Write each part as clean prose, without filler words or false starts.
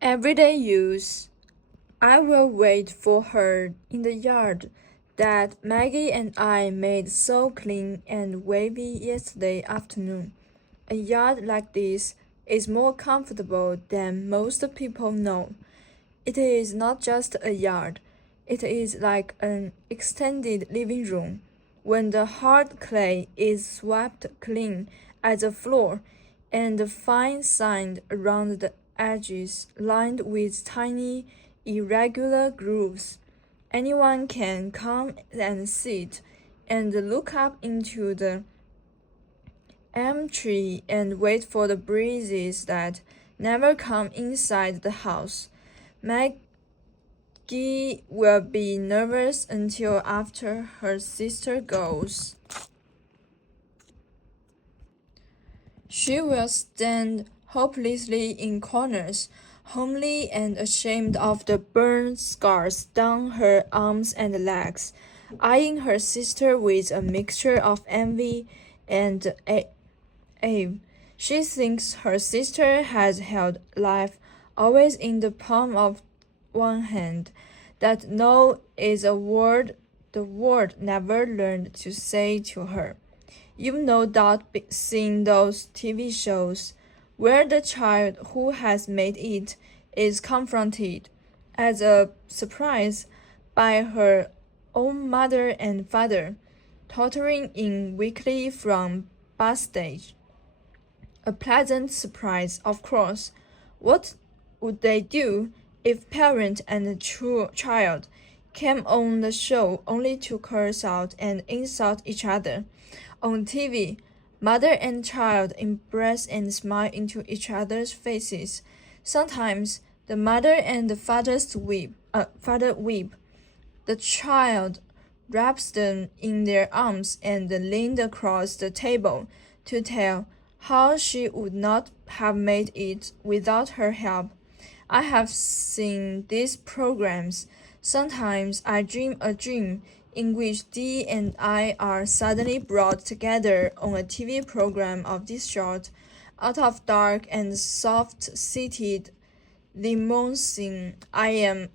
Everyday use. I will wait for her in the yard that Maggie and I made so clean and wavy yesterday afternoon. A yard like this is more comfortable than most people know. It is not just a yard, it is like an extended living room. When the hard clay is swept clean at the floor and the fine sand around the edges lined with tiny, irregular grooves, anyone can come and sit and look up into the elm tree and wait for the breezes that never come inside the house. Maggie will be nervous until after her sister goes. She will stand hopelessly in corners, homely and ashamed of the burn scars down her arms and legs, eyeing her sister with a mixture of envy and awe. She thinks her sister has held life always in the palm of one hand, that no is a word the world never learned to say to her. You've no doubt seen those TV shows where the child who has made it is confronted, as a surprise, by her own mother and father, tottering in weakly from backstage. A pleasant surprise, of course. What would they do if parent and child came on the show only to curse out and insult each other? On TV, mother and child embrace and smile into each other's faces. Sometimes the mother and the father weep. The child wraps them in their arms and leaned across the table to tell how she would not have made it without her help. I have seen these programs. Sometimes I dream a dream in which Dee and I are suddenly brought together on a TV program of this sort, out of dark and soft-seated limousine. I am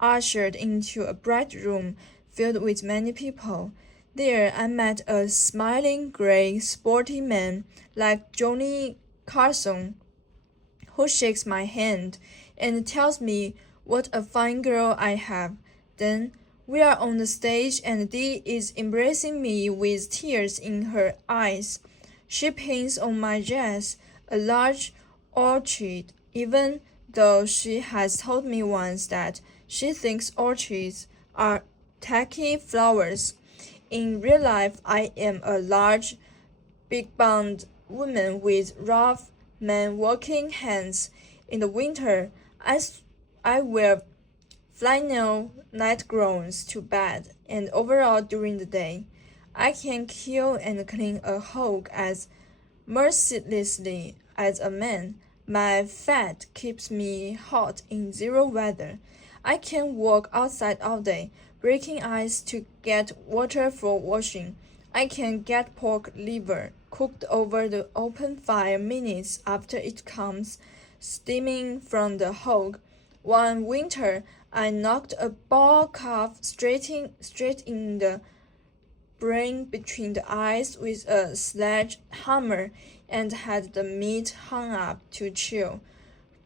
ushered into a bright room filled with many people. There I met a smiling, gray, sporty man like Johnny Carson, who shakes my hand and tells me what a fine girl I have. Then we are on the stage and Dee is embracing me with tears in her eyes. She pins on my dress a large orchid, even though she has told me once that she thinks orchids are tacky flowers. In real life, I am a large, big-boned woman with rough, man-walking hands. In the winter, I wear flannel nightgowns to bed, and overall during the day, I can kill and clean a hog as mercilessly as a man. My fat keeps me hot in zero weather. I can walk outside all day, breaking ice to get water for washing. I can get pork liver cooked over the open fire minutes after it comes steaming from the hog. One winter, I knocked a bull calf straight in the brain between the eyes with a sledgehammer and had the meat hung up to chill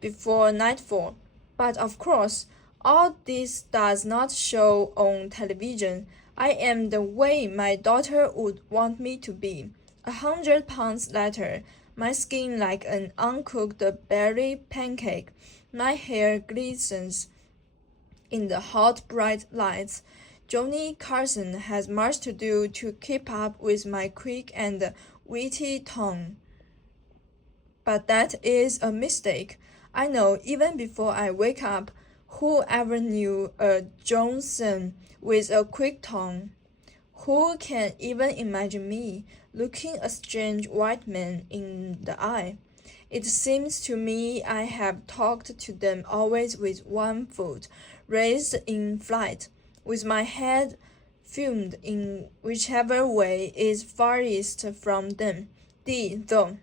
before nightfall. But of course, all this does not show on television. I am the way my daughter would want me to be. 100 pounds later, my skin like an uncooked berry pancake. My hair glistens in the hot bright lights. Johnny Carson has much to do to keep up with my quick and witty tongue. But that is a mistake. I know even before I wake up, who ever knew a Johnson with a quick tongue? Who can even imagine me looking a strange white man in the eye? It seems to me I have talked to them always with one foot raised in flight, with my head filmed in whichever way is farthest from them. Dee, though,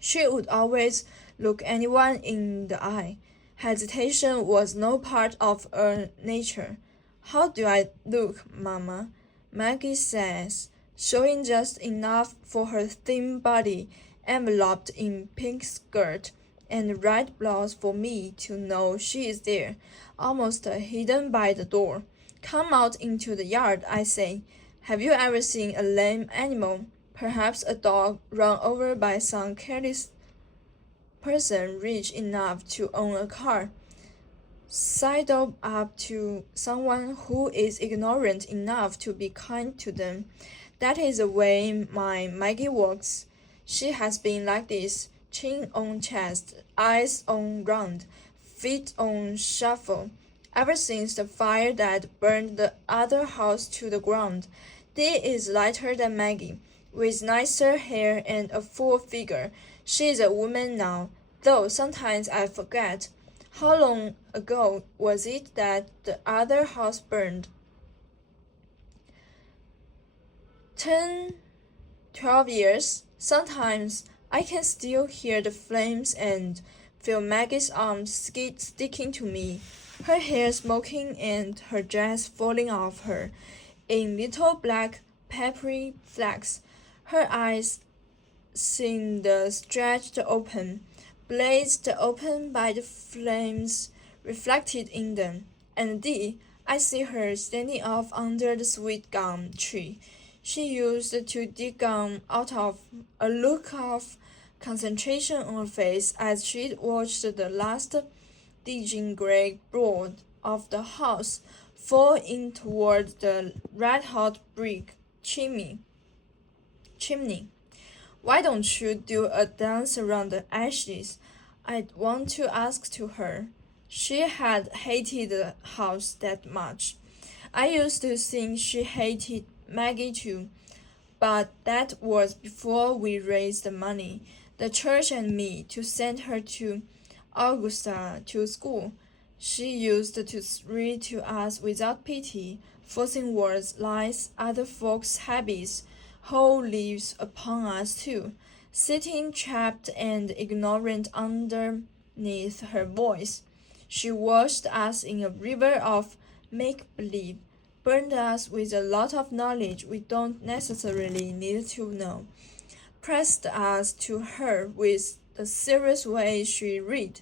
she would always look anyone in the eye, Hesitation was no part of her nature. How do I look, Mama? Maggie says, showing just enough for her thin body, enveloped in pink skirt and red blouse for me to know she is there, almost hidden by the door. Come out into the yard, I say. Have you ever seen a lame animal? Perhaps a dog run over by some careless person rich enough to own a car. Sidle up to someone who is ignorant enough to be kind to them. That is the way my Maggie works. She has been like this, chin on chest, eyes on round, feet on shuffle, ever since the fire that burned the other house to the ground. Dee is lighter than Maggie, with nicer hair and a full figure. She is a woman now, though sometimes I forget. How long ago was it that the other house burned? 10, 12 years. Sometimes I can still hear the flames and feel Maggie's arms sticking to me, her hair smoking and her dress falling off her in little black peppery flecks. Her eyes seemed stretched open, blazed open by the flames reflected in them. And indeed, I see her standing off under the sweet gum tree. She used to dig gum out of a look of concentration on her face as she watched the last digging gray board of the house fall in toward the red-hot brick chimney. Why don't you do a dance around the ashes? I'd want to ask to her. She had hated the house that much. I used to think she hated Maggie too, but that was before we raised the money, the church and me, to send her to Augusta to school. She used to read to us without pity, forcing words, lies, other folks' habits, whole leaves upon us too, sitting trapped and ignorant underneath her voice. She washed us in a river of make-believe, burned us with a lot of knowledge we don't necessarily need to know, pressed us to her with the serious way she read,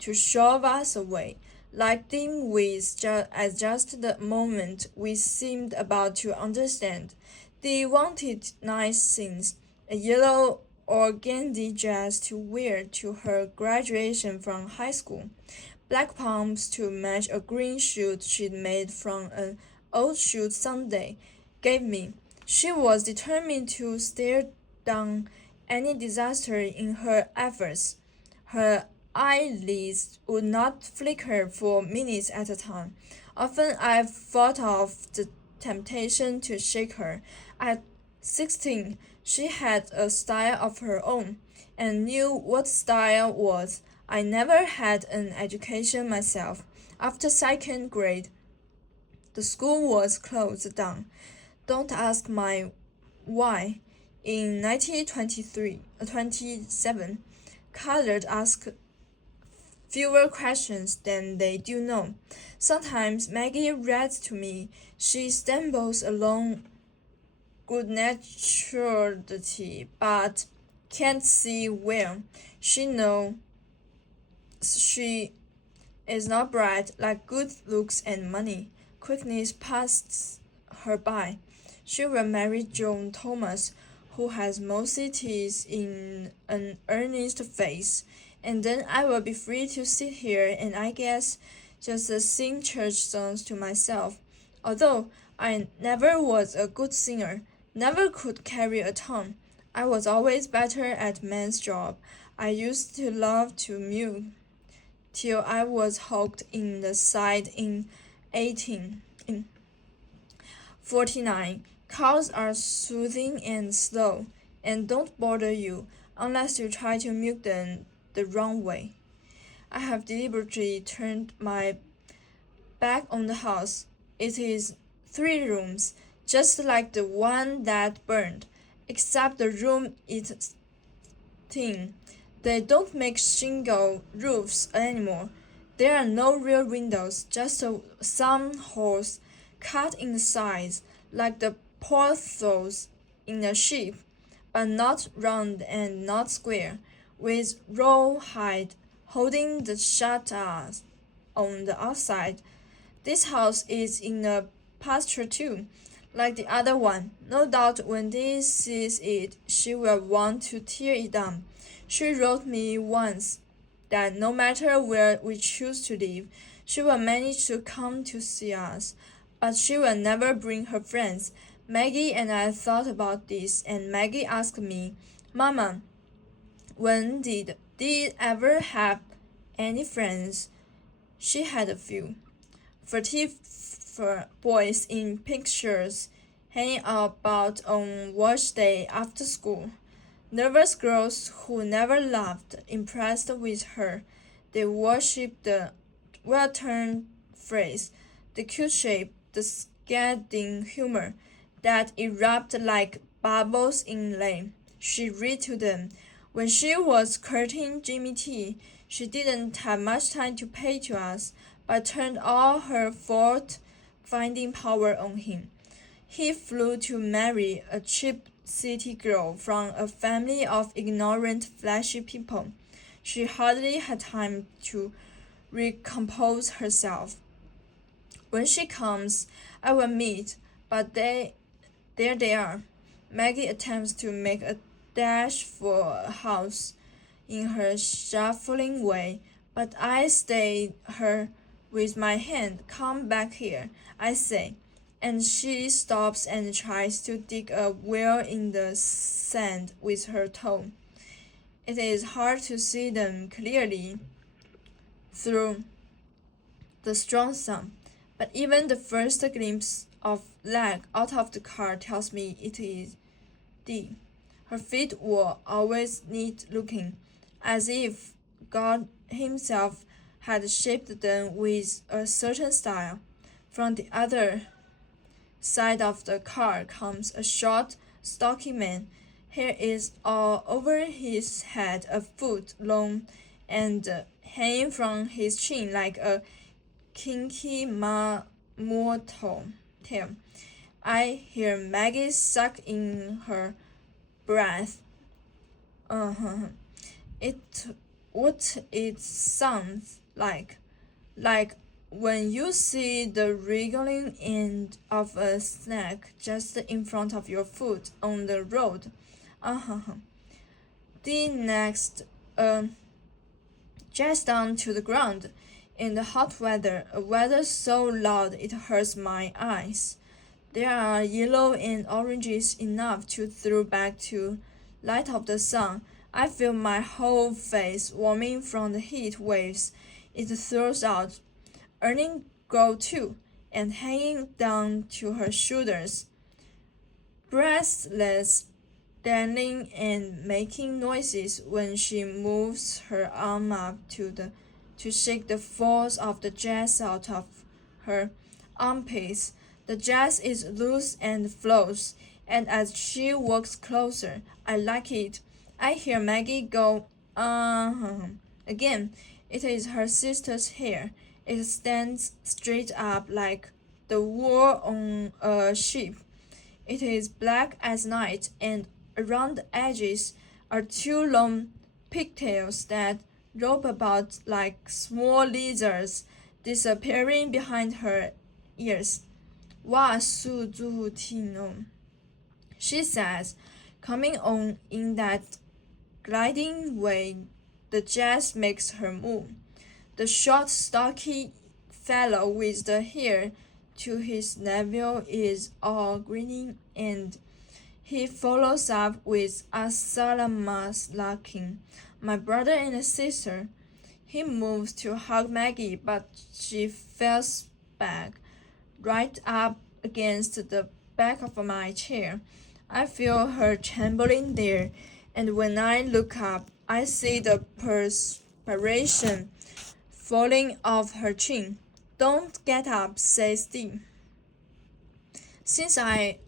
to shove us away, like dim with at just the moment we seemed about to understand. They wanted nice things, a yellow organdy dress to wear to her graduation from high school, black pumps to match a green suit she'd made from an old suit Sunday gave me. She was determined to stare down any disaster in her efforts. Her eyelids would not flicker for minutes at a time. Often I've thought of the temptation to shake her. At 16, she had a style of her own, and knew what style was. I never had an education myself. After second grade, the school was closed down. Don't ask my why. In 1927, colored ask fewer questions than they do know. Sometimes Maggie reads to me. She stumbles along good-naturedly, but can't see well. She knows she is not bright like good looks and money. Quickness passes her by. She will marry John Thomas, who has mostly teeth in an earnest face, and then I will be free to sit here and I guess just sing church songs to myself. Although I never was a good singer, never could carry a tune, I was always better at man's job. I used to love to mew till I was hooked in the side in 1849. Cows are soothing and slow, and don't bother you unless you try to milk them the wrong way. I have deliberately turned my back on the house. It is 3 rooms, just like the one that burned, except the room is thin. They don't make shingle roofs anymore. There are no real windows, just some holes cut in the sides, like the portholes in a ship, but not round and not square, with rawhide holding the shutters on the outside. This house is in a pasture too, like the other one. No doubt when Dee sees it, she will want to tear it down. She wrote me once that no matter where we choose to live, she will manage to come to see us, but she will never bring her friends. Maggie and I thought about this, and Maggie asked me, Mama, when did Dee ever have any friends? She had a few. Furtive boys in pink shirts hanging about on wash day after school. Nervous girls who never laughed, impressed with her. They worshipped the well-turned phrase, the cute shape, the scathing humor that erupted like bubbles in rain. She read to them. When she was courting Jimmy T, she didn't have much time to pay to us, but turned all her fault-finding power on him. He flew to marry a cheap city girl from a family of ignorant, flashy people. She hardly had time to recompose herself. When she comes, I will meet, but there they are. Maggie attempts to make a dash for a house in her shuffling way, but I stay her with my hand. Come back here, I say, and she stops and tries to dig a well in the sand with her toe. It is hard to see them clearly through the strong sun, but even the first glimpse of leg out of the car tells me it is Dee. Her feet were always neat-looking, as if God himself had shaped them with a certain style. From the other side of the car comes a short, stocky man. Hair is all over his head, a foot long, and hanging from his chin like a kinky mortal tail. I hear Maggie suck in her breath. It what it sounds like when you see the wriggling end of a snake just in front of your foot on the road. The next, just down to the ground. In the hot weather, a weather so loud it hurts my eyes. There are yellow and oranges enough to throw back to light of the sun. I feel my whole face warming from the heat waves it throws out, earning gold too, and hanging down to her shoulders. Breathless, standing and making noises when she moves her arm up to shake the falls of the jazz out of her armpits. The jazz is loose and flows, and as she walks closer, I like it. I hear Maggie go, again. It is her sister's hair. It stands straight up like the wool on a sheep. It is black as night, and around the edges are two long pigtails that rope about like small lizards, disappearing behind her ears. Wa su zu tino, she says, coming on in that gliding way the jazz makes her move. The short, stocky fellow with the hair to his navel is all grinning, and he follows up with Assalamualaikum, my brother and sister. He moves to hug Maggie, but she falls back, right up against the back of my chair. I feel her trembling there, and when I look up, I see the perspiration falling off her chin. Don't get up, says Dee. Since I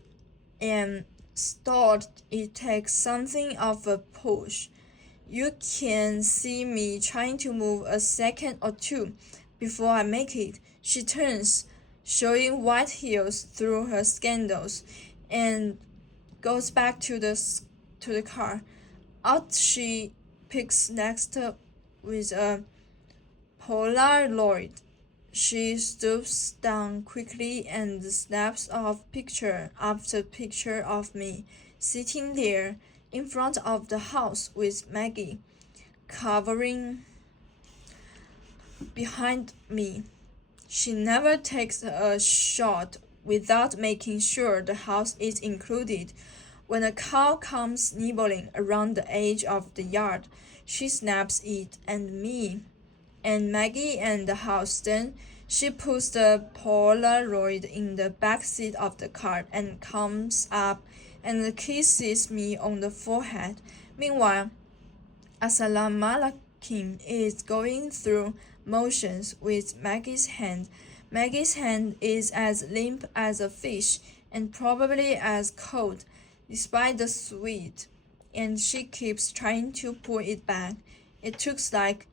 am stalled, it takes something of a push. You can see me trying to move a second or two, before I make it. She turns, showing white heels through her scandals, and goes back to the car. Out she picks next with a Polaroid. She stoops down quickly and snaps off picture after picture of me, sitting there in front of the house with Maggie covering behind me. She never takes a shot without making sure the house is included. When a cow comes nibbling around the edge of the yard, she snaps it and me and Maggie and the house. Then she puts the Polaroid in the back seat of the car and comes up and kisses me on the forehead. Meanwhile, Assalamualaikum is going through motions with Maggie's hand. Maggie's hand is as limp as a fish and probably as cold, despite the sweat, and she keeps trying to pull it back. It looks like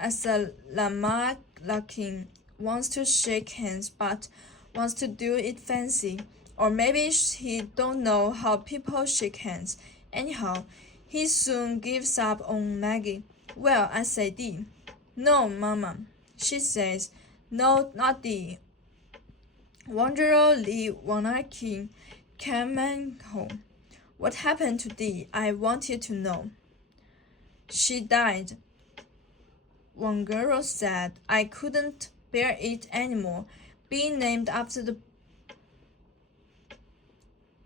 Assalamualaikum wants to shake hands but wants to do it fancy. Or maybe he don't know how people shake hands. Anyhow, he soon gives up on Maggie. Well, I say D. No, Mama, she says. No, not D. Wanderer Lee Wanaki came home. What happened to D? I wanted to know. She died. One girl said. I couldn't bear it anymore, being named after the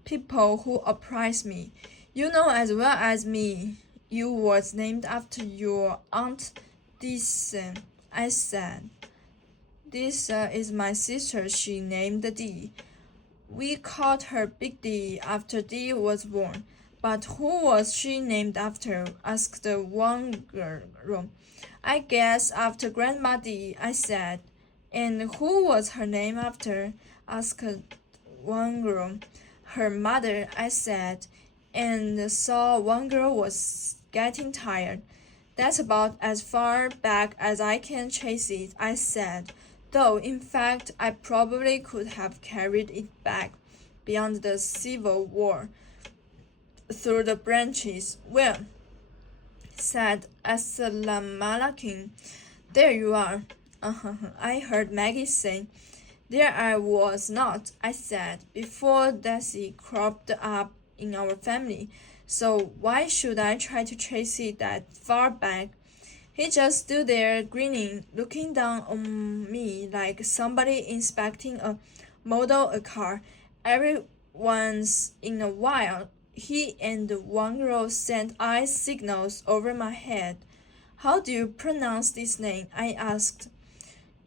people who oppress me. You know as well as me, you was named after your aunt Disa. I said. Disa is my sister, she named D. We called her Big D after D was born. But who was she named after? Asked one girl. I guess after Grandma D, I said. And who was her name after? Asked one girl. Her mother, I said, and saw one girl was getting tired. That's about as far back as I can trace it, I said, though in fact I probably could have carried it back beyond the Civil War through the branches. Well, said Assalamualaikum. There you are. I heard Maggie say. There I was not, I said, before Daisy cropped up in our family. So why should I try to trace it that far back? He just stood there grinning, looking down on me like somebody inspecting a model car. Every once in a while, he and one girl sent eye signals over my head. How do you pronounce this name? I asked.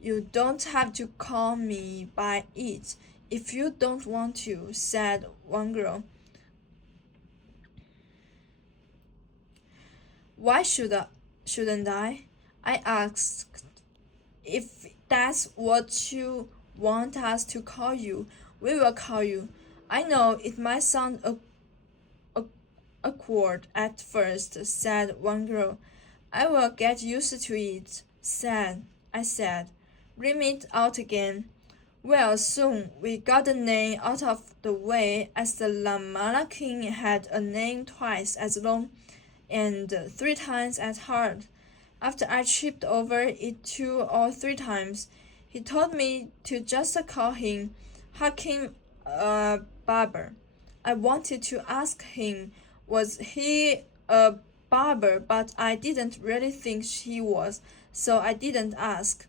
You don't have to call me by it if you don't want to, said one girl. Why shouldn't I? I asked. If that's what you want us to call you, we will call you. I know it might sound awkward at first, said one girl. I will get used to it, I said. Ream it out again. Well, soon we got the name out of the way, as the Assalamualaikum had a name twice as long and 3 times as hard. After I tripped over it 2 or 3 times, he told me to just call him Hakim Barber. I wanted to ask him, was he a barber, but I didn't really think he was, so I didn't ask.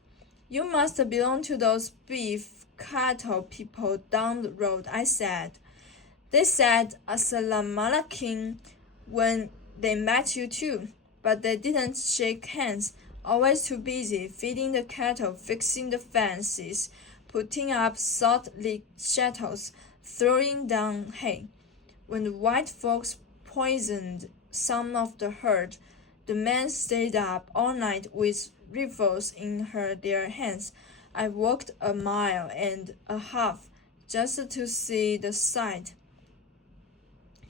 You must belong to those beef cattle people down the road, I said. They said Assalamualaikum when they met you too, but they didn't shake hands, always too busy feeding the cattle, fixing the fences, putting up salt-lick shuttles, throwing down hay. When the white folks poisoned some of the herd, the men stayed up all night with rifles in their hands. I walked a mile and a half just to see the sight.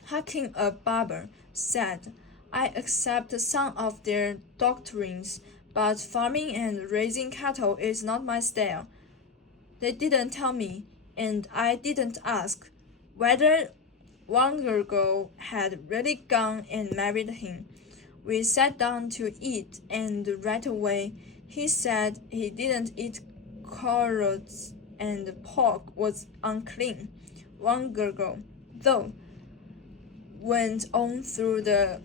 Hakim a barber said, I accept some of their doctrines, but farming and raising cattle is not my style. They didn't tell me, and I didn't ask, whether Wangergo had really gone and married him. We sat down to eat, and right away he said he didn't eat carrots and pork was unclean. Wangergo, though, went on through the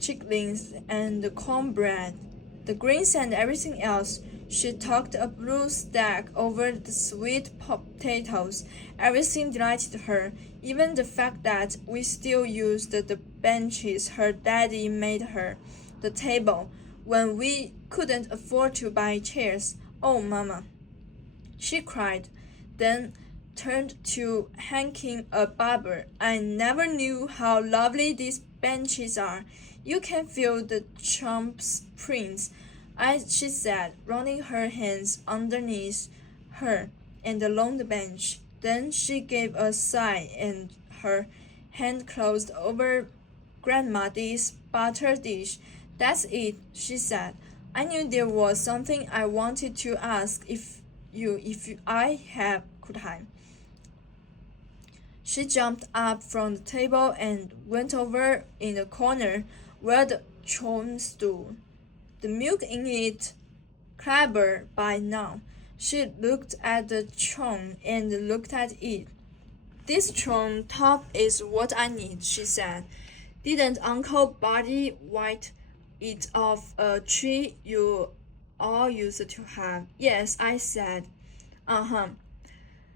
chickens and the cornbread, the greens and everything else. She talked a blue stack over the sweet potatoes. Everything delighted her, even the fact that we still used the benches her daddy made her, the table, when we couldn't afford to buy chairs. Oh, Mama, she cried, then turned to hanking a barber. I never knew how lovely these benches are. You can feel the champ's prints, she said, running her hands underneath her and along the bench. Then she gave a sigh and her hand closed over Grandma Dee's butter dish. That's it, she said. I knew there was something I wanted to ask could I? She jumped up from the table and went over in the corner where the churn stood. The milk in it clabbered by now. She looked at the churn and looked at it. This churn top is what I need, she said. Didn't Uncle Buddy wipe it off a tree you all used to have? Yes, I said. Uh-huh,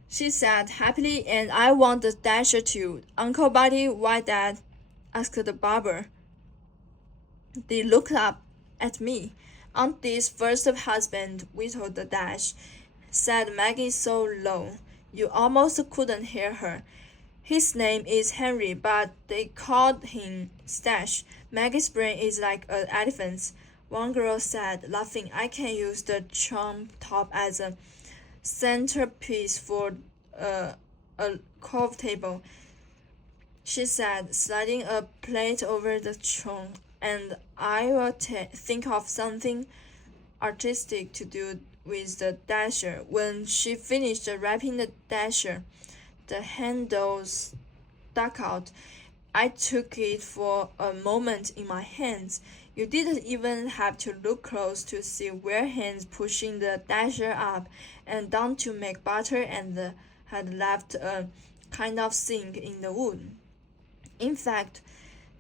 she said happily, and I want the dasher too. Uncle Buddy, why that? Asked the barber. They looked up at me. Aunt Dee's first husband whittled the dash, said Maggie so low you almost couldn't hear her. His name is Henry, but they called him Stash. Maggie's brain is like an elephant's. One girl said, laughing, I can use the churn top as a centerpiece for a curved table, she said, sliding a plate over the churn, and I will think of something artistic to do with the dasher. When she finished wrapping the dasher, the handles stuck out. I took it for a moment in my hands. You didn't even have to look close to see where hands pushing the dasher up and down to make butter and had left a kind of sink in the wood. In fact,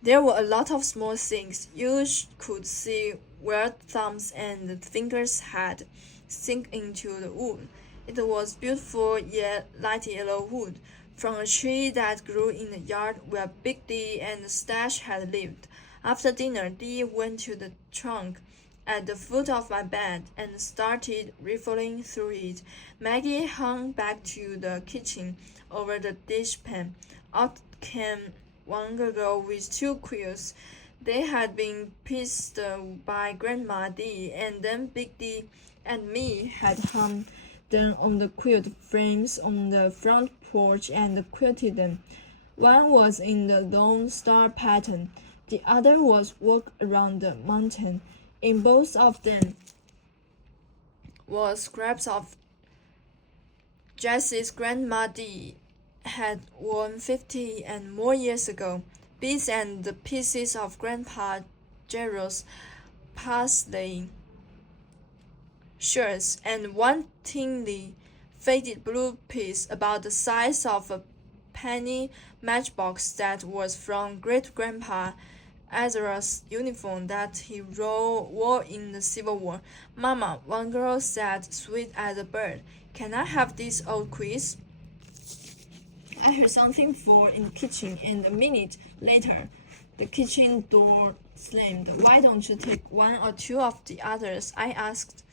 there were a lot of small sinks. You could see where thumbs and fingers had sunk into the wood. It was beautiful yet light yellow wood from a tree that grew in the yard where Big D and Stash had lived. After dinner, Dee went to the trunk at the foot of my bed and started riffling through it. Maggie hung back to the kitchen over the dishpan. Out came one girl with two quills. They had been pieced by Grandma Dee, and then Big D and me had hung them on the quilt frames on the front porch and quilted them. One was in the Lone Star pattern. The other was Walk Around the Mountain. In both of them were scraps of dresses Grandma Dee had worn 50 and more years ago, beads and pieces of Grandpa Gerald's parsley shirts, and one thinly faded blue piece about the size of a penny matchbox that was from Great-Grandpa Ezra's uniform that he wore in the Civil War. Mama, one girl said, sweet as a bird, can I have this old quiz? I heard something fall in the kitchen, and a minute later, the kitchen door slammed. Why don't you take one or two of the others? I asked.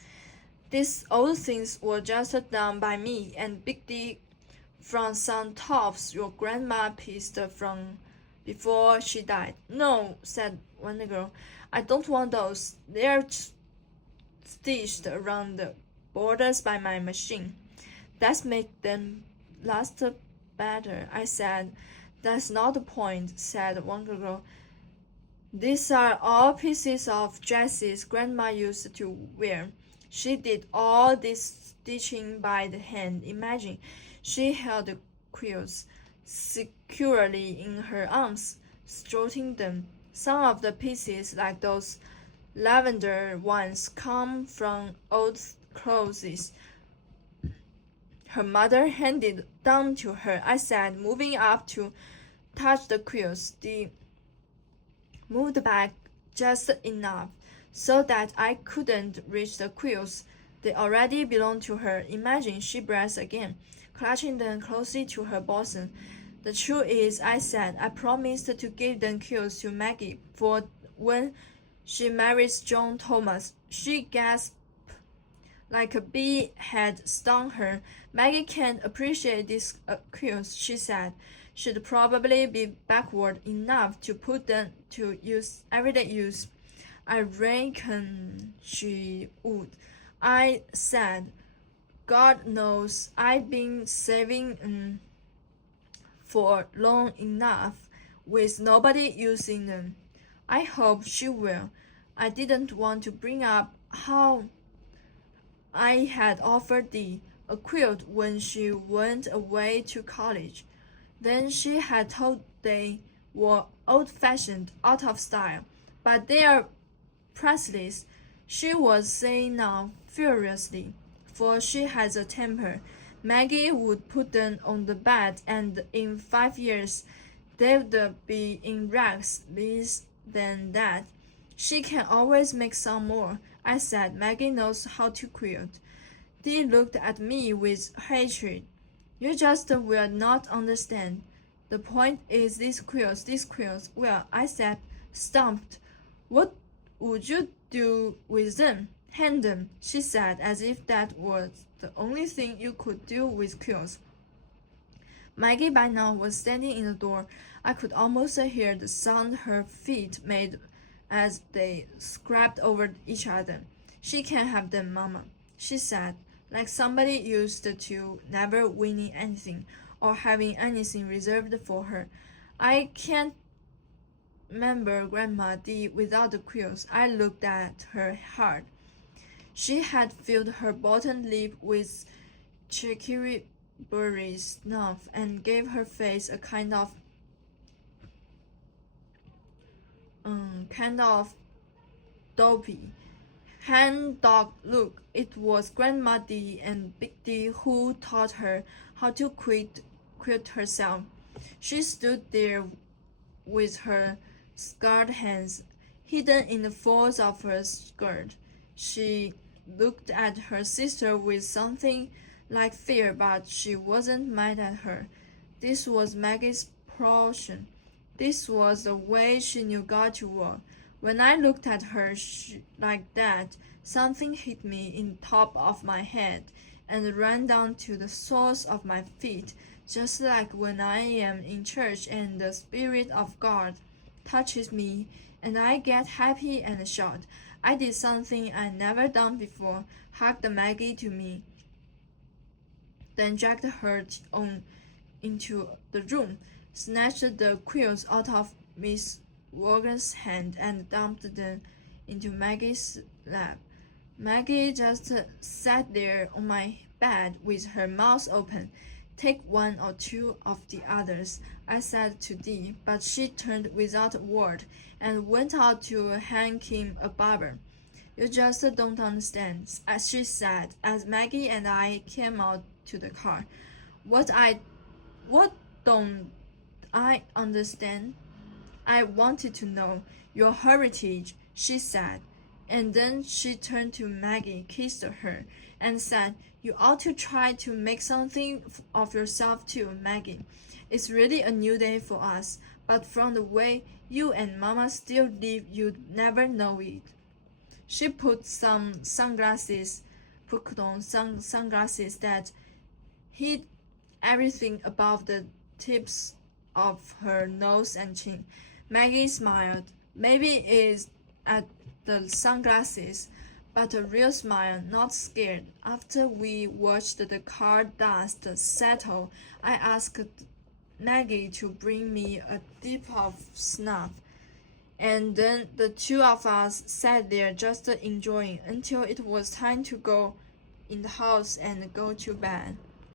These old things were just done by me and Big D from some tops your grandma pieced from before she died. No, said one girl. I don't want those. They're stitched around the borders by my machine. That's make them last better, I said. That's not the point, said one girl. These are all pieces of dresses Grandma used to wear. She did all this stitching by the hand. Imagine she held the quills securely in her arms, strutting them. Some of the pieces, like those lavender ones, come from old clothes her mother handed down to her. I said, moving up to touch the quills. They moved back just enough so that I couldn't reach the quills. They already belonged to her. Imagine, she breathed again, clutching them closely to her bosom. The truth is, I said, I promised to give the quills to Maggie for when she marries John Thomas. She gasped like a bee had stung her. Maggie can't appreciate these quills, she said. She'd probably be backward enough to put them to everyday use. I reckon she would. I said, God knows I've been saving for long enough with nobody using them. I hope she will. I didn't want to bring up how I had offered Dee a quilt when she went away to college. Then she had told they were old-fashioned, out of style, but they're priceless, she was saying now furiously, for she has a temper. Maggie would put them on the bed, and in 5 years they'd be in rags, less than that. She can always make some more. I said, Maggie knows how to quilt. Dee looked at me with hatred. You just will not understand. The point is these quilts. Well, I said, stumped. What would you do with them? Hang them, she said, as if that was the only thing you could do with quilts. Maggie by now was standing in the door. I could almost hear the sound her feet made as they scraped over each other. She can't have them, Mama, she said, like somebody used to never winning anything or having anything reserved for her. I can't remember Grandma Dee without the quills. I looked at her hard. She had filled her bottom lip with chicory berry snuff and gave her face a kind of dopey hand dog look. It was Grandma Dee and Big Dee who taught her how to quilt herself. She stood there with her scarred hands hidden in the folds of her skirt. She looked at her sister with something like fear, but she wasn't mad at her. This was Maggie's portion. This was the way she knew God to work. When I looked at her like that, something hit me in the top of my head and ran down to the soles of my feet, just like when I am in church and the Spirit of God touches me and I get happy and shout. I did something I never done before, hugged Maggie to me, then dragged her on into the room, snatched the quills out of Miss Morgan's hand and dumped them into Maggie's lap. Maggie just sat there on my bed with her mouth open. Take one or two of the others, I said to Dee, but she turned without a word and went out to hang him a barber. You just don't understand, as she said, as Maggie and I came out to the car. What don't I understand? I wanted to know your heritage, she said, and then she turned to Maggie, kissed her, and said, You ought to try to make something of yourself too, Maggie. It's really a new day for us, but from the way you and Mama still live, you'd never know it. She put on sunglasses that hid everything above the tips of her nose and chin. Maggie smiled. Maybe it's at the sunglasses, but a real smile, not scared. After we watched the car dust settle, I asked Maggie to bring me a dip of snuff, And then the two of us sat there just enjoying until it was time to go in the house and go to bed.